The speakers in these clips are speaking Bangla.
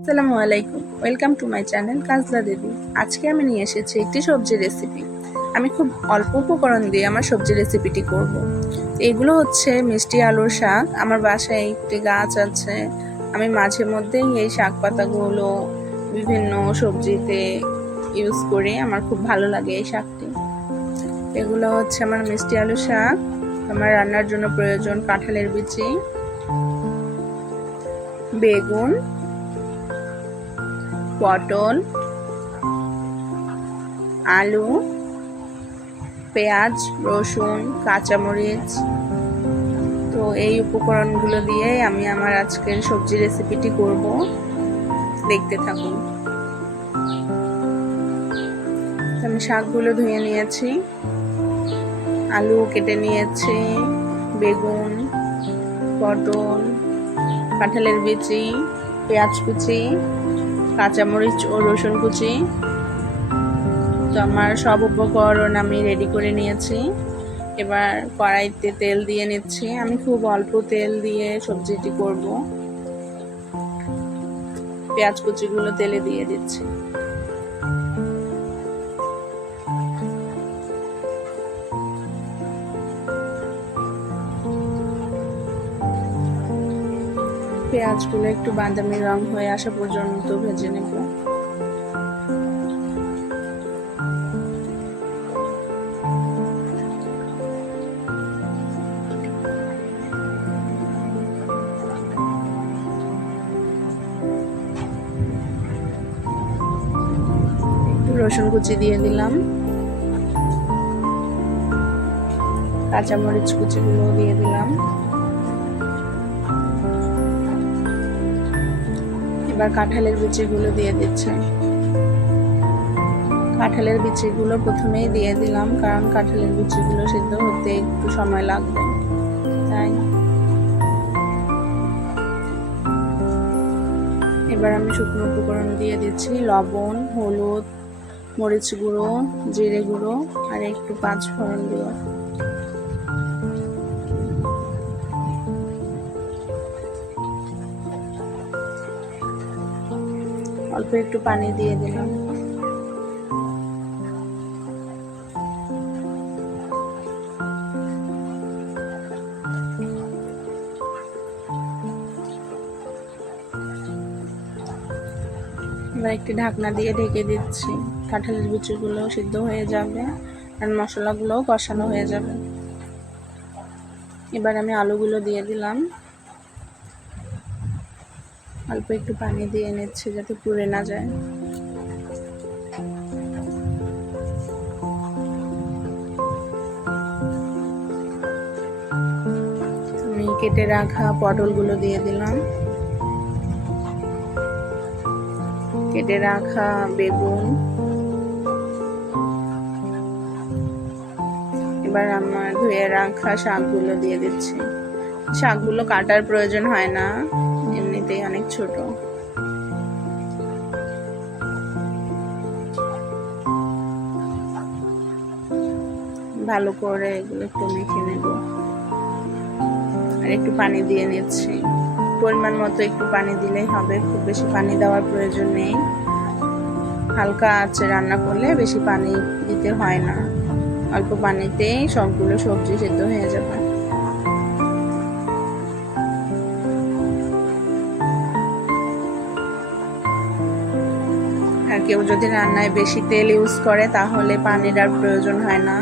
আসসালামু আলাইকুম, welcome to my channel Kajla দেবী। আজকে আমি নিয়ে এসেছি একটি সবজি রেসিপি। আমি খুব অল্প উপকরণ দিয়ে আমার সবজি রেসিপিটি করব। এগুলো হচ্ছে মিষ্টি আলুর শাক। আমার বাসায় একটি গাছ আছে। আমি মাঝে মধ্যেই এই শাক পাতাগুলো বিভিন্ন সবজিতে ইউজ করি। আমার খুব ভালো লাগে এই শাকটি। এগুলো হচ্ছে আমার মিষ্টি আলুর শাক। আমার রান্নার জন্য প্রয়োজন কাঁঠালের বিচি, বেগুন, পটল, আলু, পেঁয়াজ, রসুন, কাঁচামরিচ। তো এই উপকরণগুলো দিয়ে আমি আমার আজকের সবজি রেসিপিটি করব। দেখতে থাকুন। আমি শাকগুলো ধুয়ে নিয়েছি, আলু কেটে নিয়েছি, বেগুন, পটল, কাঁঠালের বিচি, পেঁয়াজ কুচি, কাঁচামরিচ ও রসুন কুচি। তো আমার সব উপকরণ আমি রেডি করে নিয়েছি। এবার কড়াইতে তেল দিয়ে নিচ্ছি। আমি খুব অল্প তেল দিয়ে সবজিটি করব। পেঁয়াজ কুচিগুলো তেলে দিয়ে দিচ্ছি। পেঁয়াজগুলো একটু বাদামি রং হয়ে আসা পর্যন্ত ভেজে নেব। রসুন কুচি দিয়ে দিলাম, কাঁচামরিচ কুচিগুলো দিয়ে দিলাম। এবার কাঁঠালের বিচিগুলো দিয়ে দিচ্ছি। কাঁঠালের বিচিগুলো প্রথমেই দিয়ে দিলাম, কারণ কাঁঠালের বিচিগুলো সিদ্ধ হতে একটু সময় লাগবে, তাই। এবার আমি শুকনো উপকরণ দিয়ে দিচ্ছি, লবণ, হলুদ, মরিচ গুঁড়ো, জিরে গুঁড়ো আর একটু পাঁচফোড়ন গুঁড়ো। অল্প একটু পানি দিয়ে দিলাম। এবার একটি ঢাকনা দিয়ে ঢেকে দিচ্ছি। কাঁঠালের বিচিগুলো সিদ্ধ হয়ে যাবে আর মশলাগুলোও কষানো হয়ে যাবে। এবার আমি আলুগুলো দিয়ে দিলাম। অল্প একটু পানি দিয়ে নিচ্ছি যাতে পুড়ে না যায়। আমি কেটে রাখা পটলগুলো দিয়ে দিলাম, কেটে রাখা বেগুন। এবার আমার ধুয়ে রাখা শাকগুলো দিয়ে দিচ্ছি। শাকগুলো কাটার প্রয়োজন হয় না, এমনিতেই অনেক ছোট। ভালো করে এগুলো একটু মেখে নেব আর একটু পানি দিয়ে নিচ্ছি। পরিমাণ মতো একটু পানি দিলেই হবে, খুব বেশি পানি দেওয়ার প্রয়োজন নেই। হালকা আঁচে রান্না করলে বেশি পানি দিতে হয় না, অল্প পানিতেই সবগুলো সবজি সিদ্ধ হয়ে যাবে। আর কেউ যদি রান্নায় বেশি তেল ইউজ করে তাহলে পানির আর প্রয়োজন হয় না,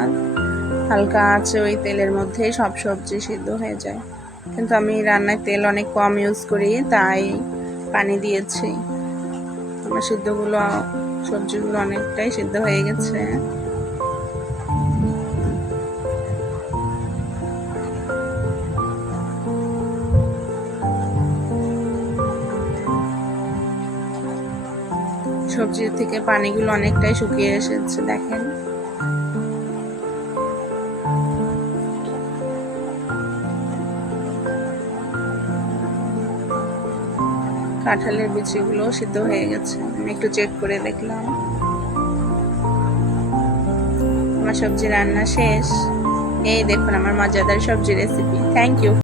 হালকা আঁচে ওই তেলের মধ্যেই সব সবজি সিদ্ধ হয়ে যায়। কিন্তু আমি রান্নায় তেল অনেক কম ইউজ করি, তাই পানি দিয়েছি। আমার সবজিগুলো অনেকটাই সিদ্ধ হয়ে গেছে। সবজি থেকে পানিগুলো অনেকটাই শুকিয়ে এসেছে, দেখেন। কাঁঠালের বিচিগুলো সিদ্ধ হয়ে গেছে, আমি একটু চেক করে দেখলাম। আমার সবজি রান্না শেষ। এই দেখুন আমার মজাদার সবজি রেসিপি। Thank you.